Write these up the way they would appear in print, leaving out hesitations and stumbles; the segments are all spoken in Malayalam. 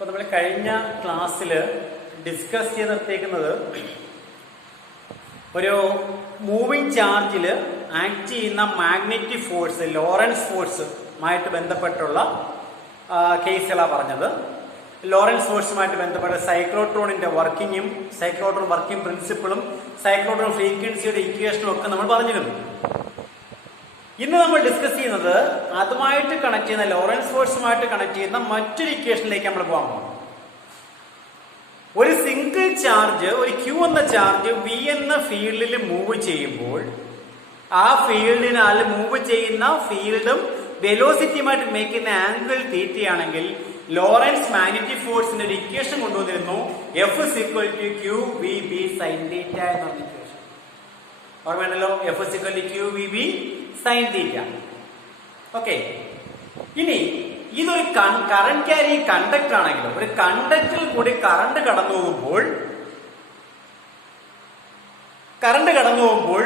അപ്പോൾ നമ്മൾ കഴിഞ്ഞ ക്ലാസ്സിൽ ഡിസ്കസ് ചെയ്ത് നിർത്തിയിരിക്കുന്നത് ഒരു മൂവിങ് ചാർജിൽ ആക്ട് ചെയ്യുന്ന മാഗ്നറ്റിക് ഫോഴ്സ് ലോറൻസ് ഫോഴ്സുമായിട്ട് ബന്ധപ്പെട്ടുള്ള കേസുകളാണ് പറഞ്ഞത്. ലോറൻസ് ഫോഴ്സുമായിട്ട് ബന്ധപ്പെട്ട സൈക്ലോട്രോണിന്റെ വർക്കിങ്ങും സൈക്ലോട്രോൺ വർക്കിംഗ് പ്രിൻസിപ്പിളും സൈക്ലോട്രോൺ ഫ്രീക്വൻസിയുടെ ഇക്വേഷനും ഒക്കെ നമ്മൾ പറഞ്ഞിരുന്നു. ഇന്ന് നമ്മൾ ഡിസ്കസ് ചെയ്യുന്നത് അതുമായിട്ട് കണക്ട് ചെയ്യുന്ന ലോറൻസ് ഫോഴ്സുമായിട്ട് കണക്ട് ചെയ്യുന്ന മറ്റൊരു ഇക്വേഷനിലേക്ക് നമ്മൾ പോകാൻ പോകും. ഒരു സിംഗിൾ ചാർജ്, ഒരു ക്യൂ എന്ന ചാർജ് വി എന്ന ഫീൽഡിൽ മൂവ് ചെയ്യുമ്പോൾ ആ ഫീൽഡിനാൽ മൂവ് ചെയ്യുന്ന ഫീൽഡും വെലോസിറ്റിയുമായിട്ട് മേക്കുന്ന ആംഗിൾ തീറ്റയാണെങ്കിൽ ലോറൻസ് മാഗ്നറ്റിക് ഫോഴ്സിന്റെ ഒരു ഇക്വേഷൻ കൊണ്ടുവന്നിരുന്നു. F = QVB sin θ എന്ന ഇക്വേഷൻ ഓർമ്മയുണ്ടല്ലോ. F = QVB sin θ. ഓക്കെ, ഇനി ഇതൊരു കറന്റ് ക്യാരി കണ്ടക്ടർ ആണെങ്കിലും ഒരു കണ്ടക്ടറിൽ കൂടി കറണ്ട് കടന്നു പോകുമ്പോൾ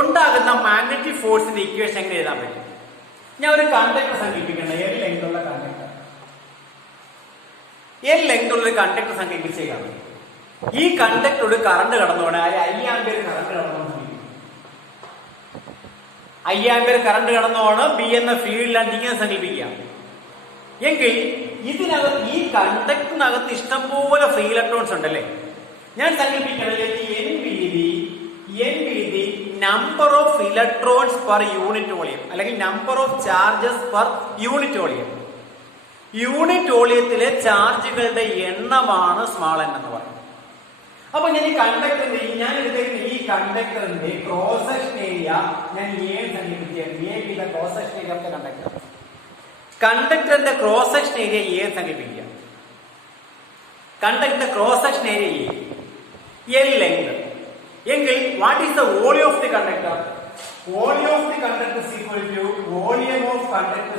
ഉണ്ടാകുന്ന മാഗ്നറ്റിക് ഫോഴ്സിന്റെ ഇക്വേഷൻ എങ്ങനെ എഴുതാൻ പറ്റും? ഞാൻ ഒരു കണ്ടക്ടർ സങ്കല്പിക്കണം. L ലെങ്തുള്ള കണ്ടക്ടർ, L ലെങ്തുള്ള ഒരു കണ്ടക്ടർ സങ്കല്പിച്ചേക്കാണ്. ഈ കണ്ടക്ടറോട് കറണ്ട് കടന്നു പോകണം. 5 ആമ്പിയർ കറണ്ട് കടന്നു പോകണം. 5 ആമ്പിയർ കറണ്ട് കടന്നുപോകണം. ബി എന്ന ഫീൽഡിലാണ് ഇങ്ങനെ സങ്കല്പിക്കുക. എങ്കിൽ ഇതിനകത്ത് ഈ കണ്ടക്ടറിനകത്ത് ഇഷ്ടംപോലെ ഫ്രീ ഇലക്ട്രോൺസ് ഉണ്ടല്ലേ. ഞാൻ സങ്കല്പിക്കണത് N വീതി number of electrons per unit volume അല്ലെങ്കിൽ number of charges per unit volume. Unit വോളിയത്തിലെ ചാർജുകളുടെ എണ്ണമാണ് സ്മാൾ n എന്ന് പറയുന്നത്. അപ്പൊ ഞാൻ ഈ എടുത്തേക്കുന്ന ഈ കണ്ടക്ടറിന്റെ ക്രോസ് സെക്ഷൻ ഏരിയ ഞാൻ സങ്കല്പിക്കുക. Cross section area of conductor, കണ്ടക്ടറിന്റെ ക്രോസ് സെക്ഷൻ ഏരിയ സങ്കല്പിക്കുക. കണ്ടക്ടറിന്റെ cross section area L length. എങ്കിൽ what is the volume of the conductor? Volume of the conductor volume of conductor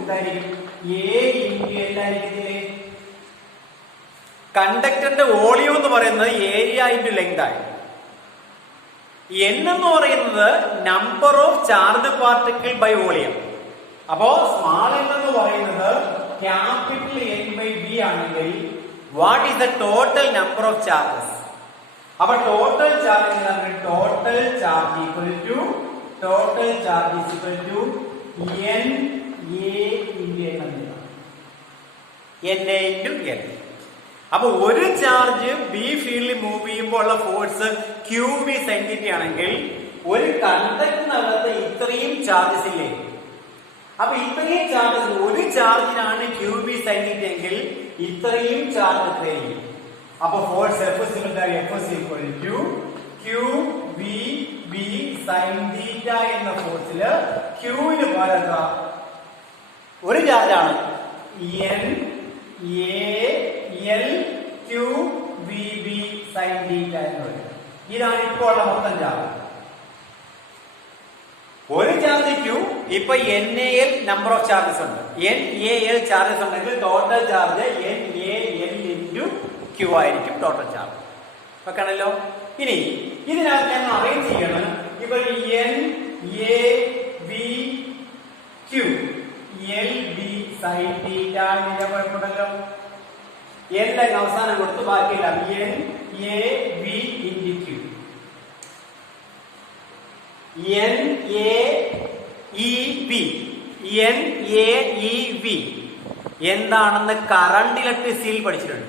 എന്തായിരിക്കും? A × L ആയിരിക്കത്തില്ലേ? കണ്ടക്ടറിന്റെ വോളിയം എന്ന് പറയുന്നത് ഏരിയ ഇൻറ്റു ലെങ്ത് ആയി. N എന്ന് പറയുന്നത് number of charge particle by volume. അപ്പോ സ്മാൾ n എന്ന് പറയുന്നത് ക്യാപിറ്റൽ N/V ആണെങ്കിൽ what is the total number of charges? അപ്പൊ total charge total charge equal to N A × N. അപ്പൊ ഒരു ചാർജ് ബി ഫീൽഡിൽ മൂവ് ചെയ്യുമ്പോൾ ഉള്ള ഫോഴ്സ് QV sin θ ആണെങ്കിൽ ഒരു കണ്ടക്ടറിനകത്ത് ഇത്രയും ചാർജസ് ഇല്ലേ? അപ്പൊ ഇത്രയും ചാർജസ്, ഒരു ചാർജിനാണ് QV sin θ എങ്കിൽ ഇത്രയും ചാർജ് എത്രയും. അപ്പൊ ഫോഴ്സ് F = QVB sin θ എന്ന ഫോഴ്സില് Qന് പകരം ഒരു ചാർജാണ് N A L QVB sin θ എന്ന് പറയുന്നത്. ഇതാണ് ഇപ്പോൾ ഉള്ള മൊത്തം ചാർജ്. ഒരു ചാർജ് Q, ഇപ്പൊ NaL നമ്പർ ഓഫ് ചാർജസ് ഉണ്ട്. NaL ചാർജസ് ഉണ്ടെങ്കിൽ ടോട്ടൽ ചാർജ് NaL × Q ആയിരിക്കും ടോട്ടൽ ചാർജ്. ഓക്കെ ആണല്ലോ. ഇനി ഇതിനകത്ത് ഞാൻ അറേഞ്ച് ചെയ്യണം. ഇപ്പൊ NaVQ LB sin θ ഇതിന്റെ കുഴപ്പമുണ്ടല്ലോ. L അവസാനം കൊടുത്ത് ബാക്കിയില്ല. NaV × Q NaEV എന്താണെന്ന് കറണ്ട് ഇലക്ട്രിസിറ്റിയിൽ പഠിച്ചിട്ടുണ്ട്.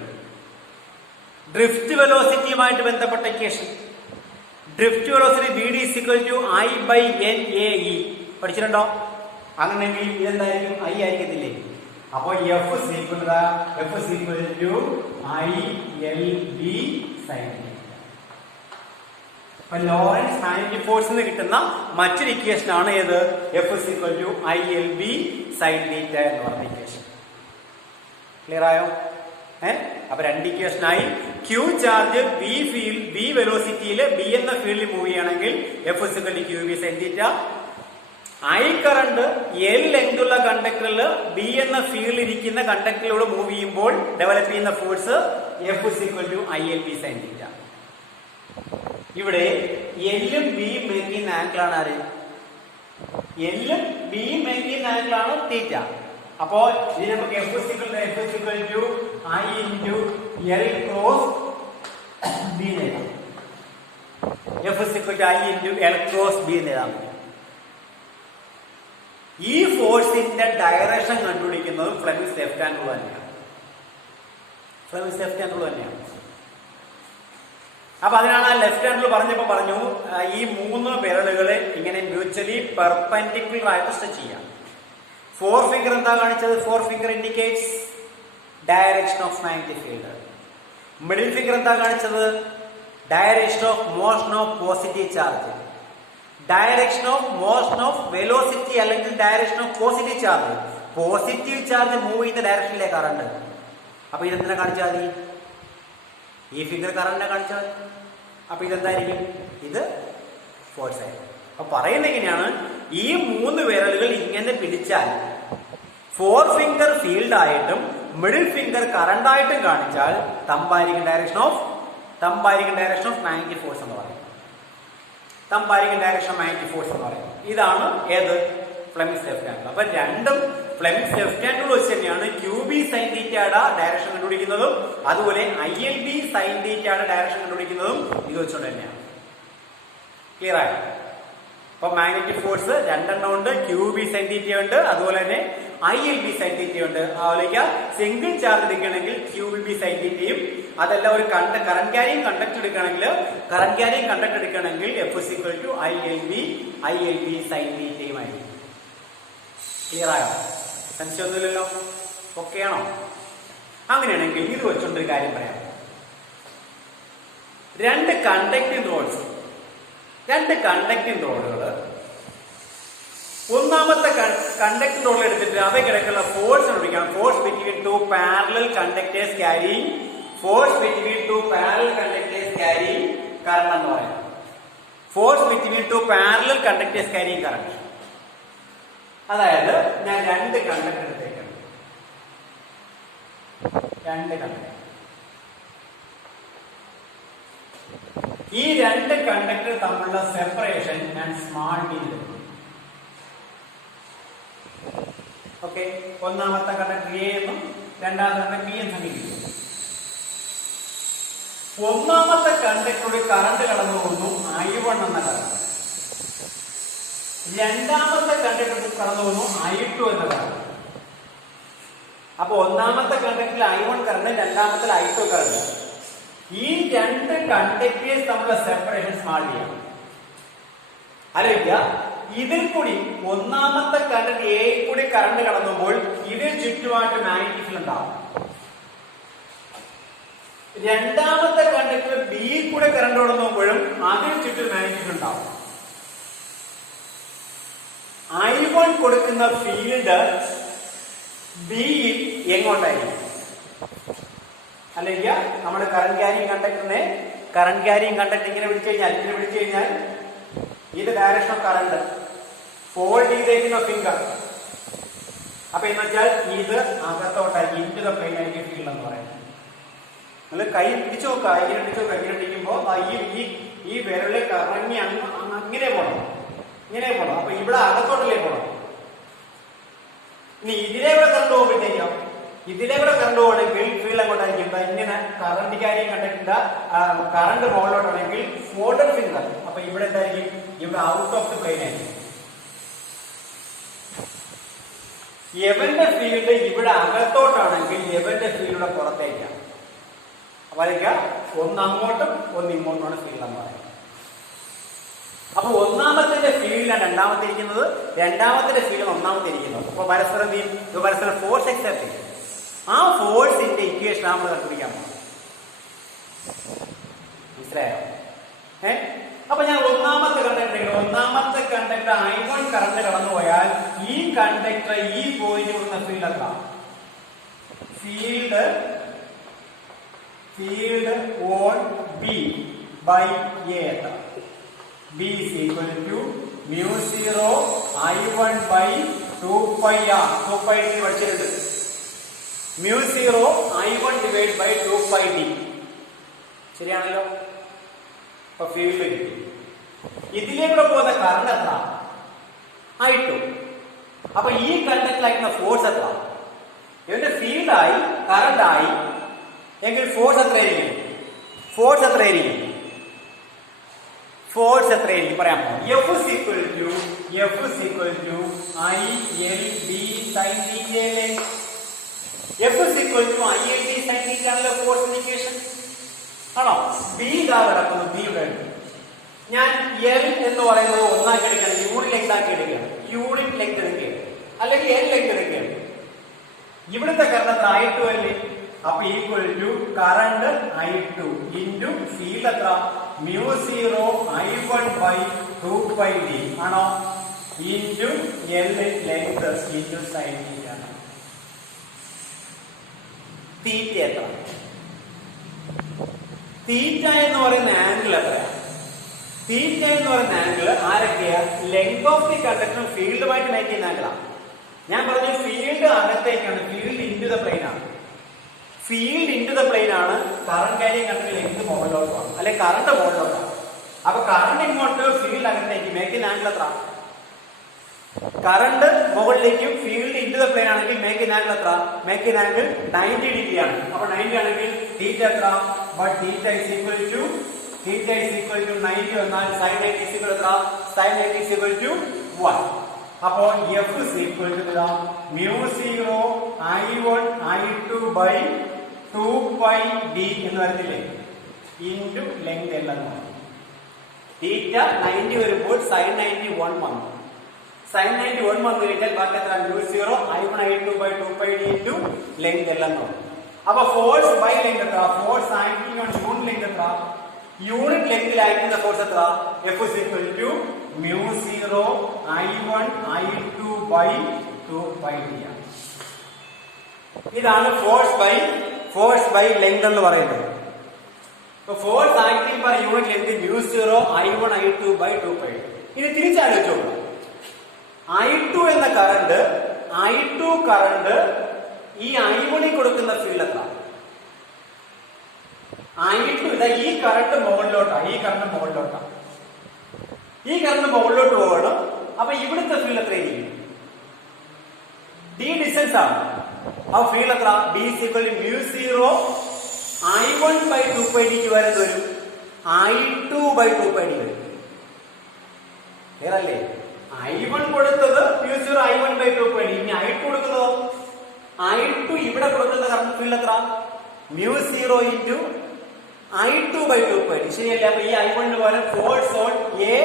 ഡ്രിഫ്റ്റ് വെലോസിറ്റിയുമായിട്ട് ബന്ധപ്പെട്ട equation. Drift velocity VD = I/NaE പഠിച്ചിട്ടുണ്ടോ? അങ്ങനെയെങ്കിൽ ഇതെന്തായിരിക്കും? I ആയിരിക്കത്തില്ലേ? അപ്പോ F = ILB sin θ. അപ്പൊ ലോറൻസ് മാഗ്നറ്റിക് ഫോഴ്സിൽ നിന്ന് കിട്ടുന്ന മറ്റൊരു ഇക്വേഷൻ ആണ് ഏത്? F = ILB sin θ എന്ന് പറഞ്ഞ ഇക്വേഷൻ. ക്ലിയർ ആയോ? അപ്പൊ രണ്ട് ഇക്വേഷനായി. Q ചാർജ് B വെലോസിറ്റിയിൽ B എന്ന ഫീൽഡിൽ മൂവ് ചെയ്യണമെങ്കിൽ F = QV sin θ. I current L ലെങ്തുള്ള കണ്ടക്ടറിൽ B എന്ന ഫീൽഡിൽ ഇരിക്കുന്ന കണ്ടക്ടറിലൂടെ മൂവ് ചെയ്യുമ്പോൾ ഡെവലപ്പ് ചെയ്യുന്ന ഫോഴ്സ് F = ILB sin θ. ഇവിടെ L-ഉം B-യും മേക്ക് ചെയ്യുന്ന ആംഗിൾ ആണ് ആര്? L-ഉം B-യും മേക്ക് ചെയ്യുന്ന ആംഗിൾ ആണ് θ. അപ്പോ ഇനി നമുക്ക് F is equal to I into L cross B എഴുതാം. F is equal to I into L cross B എന്ന് എഴുതാം. ഈ ഫോഴ്സിന്റെ ഡയറക്ഷൻ കണ്ടുപിടിക്കുന്നത് ഫ്ലെമിങ്സ് ലെഫ്റ്റ് ഹാൻഡ് റൂൾ തന്നെയാണ്. ഫ്ലെമിങ്സ് ലെഫ്റ്റ് ഹാൻഡ് റൂൾ തന്നെയാണ്. അപ്പൊ അതിനാണ് ആ ലെഫ്റ്റ് ഹാൻഡിൽ പറഞ്ഞപ്പോ പറഞ്ഞു ഈ മൂന്ന് വിരലുകളെ ഇങ്ങനെ മ്യൂച്വലി പെർപെൻഡിക്കുലർ ആയിട്ട് സ്ട്രെച്ച് ചെയ്യാം. ഫോർ ഫിംഗർ എന്താ കാണിച്ചത്? Forefinger indicates direction of magnetic field. Middle finger എന്താ കാണിച്ചത്? Direction of motion of positive charge. Direction of motion of velocity അല്ലെങ്കിൽ direction of positive charge. Positive charge move ചെയ്യുന്ന ഡയറക്ഷനിലെ കറണ്ട്. അപ്പൊ ഇതെന്തിനാ കാണിച്ചാൽ മതി? ഈ ഫിഗർ കറണ്ടിനെ കാണിച്ചാൽ മതി. അപ്പൊ ഇതെന്തായിരിക്കും? ഇത് ഫോഴ്സ് ആയിരിക്കും. അപ്പൊ പറയുന്നത് എങ്ങനെയാണ്? ഈ മൂന്ന് വിരലുകൾ ഇങ്ങനെ പിടിച്ചാൽ ഫോർ ഫിംഗർ ഫീൽഡ് ആയിട്ടും മിഡിൽ ഫിംഗർ കറണ്ട് ആയിട്ടും കാണിച്ചാൽ തമ്പായിരിക്കും ഡയറക്ഷൻ ഓഫ് മാഗ്നറ്റിക് ഫോഴ്സ് എന്ന് പറയും. തമ്പായിരിക്കും ഡയറക്ഷൻ ഓഫ് മാഗ്നറ്റിക് ഫോഴ്സ് എന്ന് പറയും. ഇതാണ് ഏത്? Fleming's left hand. അപ്പൊ രണ്ടും ഫ്ലെമിങ്സ് ലെഫ്റ്റ് ഹാൻഡ് വെച്ച് തന്നെയാണ് QB sin തീറ്റയുടെ ഡയറക്ഷൻ കണ്ടുപിടിക്കുന്നതും അതുപോലെ ILB sin തീറ്റയുടെ ഡയറക്ഷൻ കണ്ടുപിടിക്കുന്നതും ഇത് വെച്ചുകൊണ്ട് തന്നെയാണ്. ക്ലിയർ ആയോ? അപ്പൊ മാഗ്നറ്റിക് ഫോഴ്സ് രണ്ടെണ്ണം ഉണ്ട്. QB sin തീറ്റ ഉണ്ട്, അതുപോലെ തന്നെ ILB sin തീറ്റ ഉണ്ട്. അതുപോലെ സിംഗിൾ ചാർജ് എടുക്കുകയാണെങ്കിൽ QB sin തീറ്റയും, അതല്ല ഒരു കറന്റ് ക്യാരിയും കണ്ടക്ട് എടുക്കുകയാണെങ്കിൽ F is equal to ILB sin തീറ്റയുമായിരിക്കും. ക്ലിയർ ആയോ? സംശയമൊന്നുമില്ലല്ലോ? ഓക്കെ ആണോ? അങ്ങനെയാണെങ്കിൽ ഇത് വെച്ചുകൊണ്ടൊരു കാര്യം പറയാം. രണ്ട് കണ്ടക്ടിങ് റോഡുകൾ ഒന്നാമത്തെ കണ്ടക്ടിങ് റോഡ് എടുത്തിട്ട് അവയ്ക്കിടയ്ക്കുള്ള ഫോഴ്സ് കണ്ടുപിടിക്കണം. Force between two parallel conductors carrying current എന്ന് പറയാം. Force between two parallel conductors carrying current. അതായത് ഞാൻ രണ്ട് കണ്ടക്ടർ എടുത്തേക്കാണ്. ഈ രണ്ട് കണ്ടക്ടർ തമ്മിലുള്ള സെപ്പറേഷൻ ഞാൻ സ്മാൾ ഡി എടുക്കും. ഓക്കെ, ഒന്നാമത്തെ കണ്ടക്ടർ എ എന്നും രണ്ടാമത്തെ കണ്ടക്ടർ ബി എന്നും സങ്കല്പിക്കും. ഒന്നാമത്തെ കണ്ടക്ടറുടെ കറണ്ട് കടന്നു പോകുന്നു I1 എന്ന കറണ്ട്. രണ്ടാമത്തെ കണ്ടക്ടർ കടന്നു പോകുന്നു I2 എന്ന കറണ്ട്. അപ്പൊ ഒന്നാമത്തെ കണ്ടക്ടറിൽ I1 കറണ്ട്, രണ്ടാമത്തിൽ I2 കറണ്ട്. ഈ രണ്ട് കണ്ടക്ടേഴ്സ് തമ്മിലുള്ള സെപ്പറേഷൻ സ്മാൾ ചെയ്യാം. ആലോചിക്കുക, ഇതിൽ കൂടി ഒന്നാമത്തെ കണ്ടക്ടർ എ കൂടി കറണ്ട് കടന്നുമ്പോൾ ഇതിൽ ചുറ്റുമായിട്ട് മാഗ്നറ്റിക് ഫീൽഡ് ഉണ്ടാവും. രണ്ടാമത്തെ കണ്ടക്ടർ ബി കൂടെ കറണ്ട് കടന്നുമ്പോഴും അതിന് ചുറ്റും മാഗ്നറ്റിക് ഫീൽഡ് ഉണ്ടാവും. I1 കൊടുക്കുന്ന ഫീൽഡ് ബിയിൽ എങ്ങോട്ടായിരിക്കും? അല്ലെങ്കിൽ നമ്മുടെ കറണ്ട് ക്യാരിങ് കണ്ടക്ടർ ഇങ്ങനെ പിടിച്ചു കഴിഞ്ഞാൽ ഇത് ഡയറക്ഷൻ ഓഫ് കറണ്ട് ഫോൾഡ് ചെയ്തേക്കുന്ന ഫിംഗർ. അപ്പൊ എന്ന് വെച്ചാൽ ഇത് അകത്തോട്ടായിരിക്കും, ഇൻടു ദ പ്ലെയിൻ ആയിരിക്കും ഫീൽഡ് എന്ന് പറയുന്നത്. നിങ്ങൾ കൈ പിടിച്ചു നോക്കുക, ഇങ്ങനെ പിടിക്കുമ്പോ ഈ വിരല് കറങ്ങി ഇങ്ങനെ പോണം. അപ്പൊ ഇവിടെ അകത്തോട്ടല്ലേ പോണം. ഇനി ഇതിലെ കൂടെ കറണ്ട് പോകുമ്പോഴത്തേക്കോ, പോകണമെങ്കിൽ ഫീൽഡ് അങ്ങോട്ടായിരിക്കും ഇങ്ങനെ കറണ്ട് ക്യാരിങ് കണ്ടക്ടറിന്റെ കറണ്ട് മുകളിലോട്ടാണെങ്കിൽ ഫോൾഡഡ് ഫിംഗർ. അപ്പൊ ഇവിടെ എന്തായിരിക്കും? ഇവിടെ ഔട്ട് ഓഫ് ദി പ്ലെയിൻ ആയിരിക്കും. എവന്റെ ഫീൽഡ് ഇവിടെ അകത്തോട്ടാണെങ്കിൽ എവന്റെ ഫീൽഡ് പുറത്തേക്കാണ്. വരയ്ക്കുക, ഒന്ന് അങ്ങോട്ടും ഒന്ന് ഇങ്ങോട്ടുമാണ് ഫീൽഡ് എന്ന് പറയുന്നത്. അപ്പൊ ഒന്നാമത്തെ ഫീൽഡിലാണ് രണ്ടാമത്തെ ഇരിക്കുന്നത്, രണ്ടാമത്തെ ഫീൽഡ് ഒന്നാമത്തെ ഇരിക്കുന്നത്. അപ്പൊ പരസ്പരം ഫോഴ്സ് എക്സെപ്റ്റ് ചെയ്യും. ആ ഫോഴ്സിന്റെ ഇക്വേഷൻ നമ്മൾ കണ്ടുപിടിക്കാൻ പോകും. മനസ്സിലായോ? അപ്പൊ ഞാൻ ഒന്നാമത്തെ കണ്ടക്ടർ I1 കറണ്ട് കടന്നു പോയാൽ ഈ കണ്ടക്ടർ ഈ പോയിന്റ് കൊടുക്കുന്ന ഫീൽഡ് എന്താ? Field on B by A എത്ര? B is equal to mu0 I1 by 2πr. 2πd പഠിച്ചിട്ടുണ്ട്. mu0 I1 divided by 2πd. ശരിയാണല്ലോ? അപ്പൊ ഫീൽഡ് കിട്ടി. ഇതിലേക്കൂടെ പോകുന്ന കറണ്ട് എത്ര? I2. അപ്പൊ ഈ കണ്ടക്ടറിലായിരുന്ന ഫോഴ്സ് എത്ര? ഇവന്റെ ഫീൽഡായി കറണ്ടായി എങ്കിൽ ഫോഴ്സ് എത്രയായിരിക്കും? ഫോഴ്സ് എത്രയായിരിക്കും? ഫോഴ്സ് എത്രയായിരിക്കും പറയാമോ? F is equal to ILD sin theta അല്ലേ? F is equal to ILD sin theta ആണല്ലോ ഫോഴ്സ് ഇക്വേഷൻ ആണോ? B ഇതാ കിടക്കുന്നു, B ഇവിടെ ഉണ്ട്. ഞാൻ L എന്ന് പറയുന്നത് ഒന്നാക്കി എടുക്കണം, യൂണിറ്റ് ലെങ്ത് ആക്കി എടുക്കുകയാണ്, യൂണിറ്റ് ലെങ്ത് എടുക്കുകയാണ്, അല്ലെങ്കിൽ L ലെങ്ത് എടുക്കുകയാണ്. ഇവിടുത്തെ കറണ്ട് എത്ര? I2 അല്ലേ? അപ്പൊ equal to current I2 into field എത്ര? μ0 I1 ബൈ 2πd ആണോ? Into L length into sine theta ആണ്. തീറ്റ എത്ര? തീറ്റ എന്ന് പറയുന്ന ആംഗിൾ എത്രയാണ്? തീറ്റ എന്ന് പറയുന്ന ആംഗിൾ ആരൊക്കെയാ? ലെങ്ത് ഓഫ് ദി കണ്ടക്ടറും ഫീൽഡുമായിട്ട് മേക്ക് ചെയ്യുന്ന ആംഗിളാണ്. ഞാൻ പറഞ്ഞു ഫീൽഡ് അകത്തേക്കാണ്, ഫീൽഡ് ഇൻറ്റു ദ പ്ലെയിൻ ആണ്. ഫീൽഡ് ഇൻറ്റു ദ പ്ലെയിൻ ആണ്, കറണ്ട് കാര്യം കണ്ടിട്ട് ലെങ്ത് മുകളിലോട്ടാണ്, അല്ലെ കറണ്ട് മുകളിലോട്ടാണ്. അപ്പൊ കറണ്ട് ഇങ്ങോട്ട്, ഫീൽഡ് അകത്തേക്ക്, മേക്ക് ചെയ്യുന്ന ആംഗിൾ എത്ര? കറണ്ട് മുകളിലേക്കും ഫീൽഡ് ഇൻറ്റു ദ പ്ലെയിൻ ആണെങ്കിൽ മേക്ക് ചെയ്യുന്ന ആംഗിൾ എത്ര? മേക്ക് ചെയ്യുന്ന ആംഗിൾ 90 ഡിഗ്രി ആണ്. അപ്പൊ 90 ആണെങ്കിൽ തീറ്റ എത്ര? But theta is equal to 90 എന്നാൽ സൈൻ 90 ഈസ് ഈക്വൽ എത്ര? Sine 90 is equal to 1. അപ്പോ F is equal to μ0 I1 I2 by 2πd എന്ന് വരുന്നില്ലേ? ഇൻറ്റു ലെങ്ത് എല്ലാം തീറ്റ 90 വരുമ്പോൾ സൈൻ 91 വന്നു. സൈൻ 91 വന്നു കഴിഞ്ഞാൽ ബാക്കി എത്ര? μ0 I1 I2 by 2πd into length എല്ലാം നോക്കും. അപ്പൊ ഫോഴ്സ് ബൈ ലെങ്ത് എത്ര? Force acting on unit length എത്ര? യൂണിറ്റ് ലെങ്തിൽ ആക്ടിംഗ് ഫോഴ്സ് എത്ര? F is equal to μ0 I1 I2 by 2πd. ഇതാണ് ഫോഴ്സ് ബൈ ലെങ്ത് എന്ന് പറയുന്നത്. Force acting per unit length μ0 I1 I2 by 2πd. ഇത് തിരിച്ചാലോചിച്ചു. I2 എന്ന കറണ്ട് ഈ I1 കൊടുക്കുന്ന ഫീൽഡ് എത്ര? I2 ഇതാ ഈ കറണ്ട് മുകളിലോട്ടാണ്, ഈ കറണ്ട് മുകളിലോട്ട് പോകണം. അപ്പൊ ഇവിടുത്തെ ഫീൽഡ് എത്രയായിരിക്കും? D ഡിസ്റ്റൻസ് ആണ്. ആ ഫീൽഡ് എത്ര? B is equal to μ0 I1 by 2πd വരുന്നത് വരും I2 ബൈ 2πd വരും. ക്ലിയർ അല്ലേ? I1 കൊടുത്തത് μ0 I1 ബൈ 2πd. ഇനി I2 കൊടുക്കുന്നതോ? I2 ഇവിടെ കൊടുക്കുന്ന കറണ്ട് ഫീൽഡ് എത്ര? μ0 ഇൻറ്റു I2 ബൈ 2πd. ശരിയല്ലേ? അപ്പൊ ഈ I1 പോലെ force on A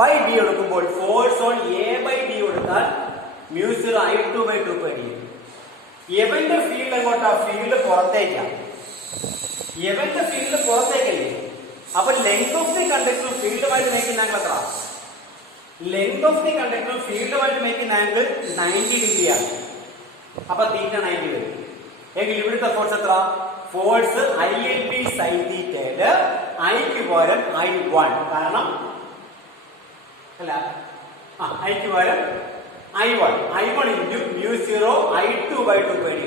by B കൊടുക്കുമ്പോൾ, force on A by B കൊടുത്താൽ μ0 I2 ബൈ 2πd. എവന്റെ ഫീൽഡ് എങ്ങോട്ടാ? ഫീൽഡ് പുറത്തേക്കാണ്. എവന്റെ ഫീൽഡ് പുറത്തേക്കല്ലേ? അപ്പൊ ലെങ്ത് ഓഫ് ദി കണ്ടക്ടറും ഫീൽഡുമായിട്ട് മേക്കുന്ന ആംഗിൾ എത്ര? ലെങ്ത് ഓഫ് ദി കണ്ടക്ടറും ഫീൽഡുമായിട്ട് മേക്കുന്ന ആംഗിൾ 90 ഡിഗ്രിയാണ്. അപ്പൊ തീറ്റ 90 വരും. എങ്കിൽ ഇവിടുത്തെ ഫോഴ്സ് എത്ര? ഫോഴ്സ് ILB sin തീറ്റയില് ഐക്ക് പകരം I1, കാരണം അല്ല ഐക്ക് പകരം I1 into μ0 I2 by 2πd.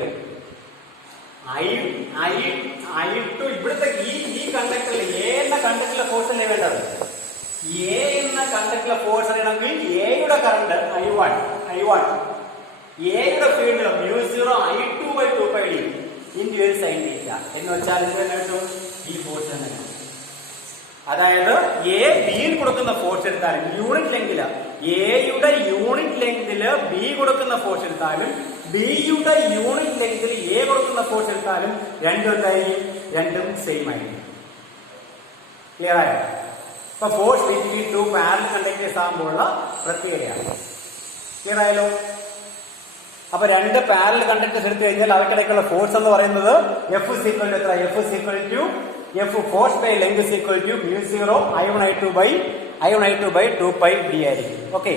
I2 ഇവിടുത്തെ ഈ കണ്ടക്ടറിൽ A എന്ന കണ്ടക്ടറിലെ ഫോഴ്സ് അല്ലേ വേണ്ടത്? A എന്ന കണ്ടക്ടറിലെ ഫോഴ്സ് അറിയണമെങ്കിൽ Aയുടെ കറണ്ട് I1 Aയുടെ field μ0 I2 by 2πd into sine theta എന്ന് വെച്ചാൽ ഈ ഫോഴ്സ് തന്നെ. അതായത് A ബിയിൽ കൊടുക്കുന്ന ഫോഴ്സ് എടുത്താലും യൂണിറ്റ് ലെങ്തില്, എയുടെ യൂണിറ്റ് ലെങ്തില് B കൊടുക്കുന്ന ഫോഴ്സ് എടുത്താലും ബിയുടെ യൂണിറ്റ് ലെങ്തിൽ A കൊടുക്കുന്ന ഫോഴ്സ് എടുത്താലും രണ്ടും എന്തായിരിക്കും? രണ്ടും സെയിം ആയിരിക്കും. ക്ലിയർ ആയോ? അപ്പൊ force between two parallel conductors ആകുമ്പോഴുള്ള പ്രത്യേകതയാണ്. ക്ലിയർ ആയല്ലോ? അപ്പൊ രണ്ട് പാരലൽ കണ്ടക്ടേഴ്സ് എടുത്തു കഴിഞ്ഞാൽ അവർക്കിടയ്ക്കുള്ള ഫോഴ്സ് എന്ന് പറയുന്നത് F is equal to എത്ര? F is equal to force by length is equal to μ0 I1 I2 by 2πd ആയിരിക്കും. ഓക്കെ.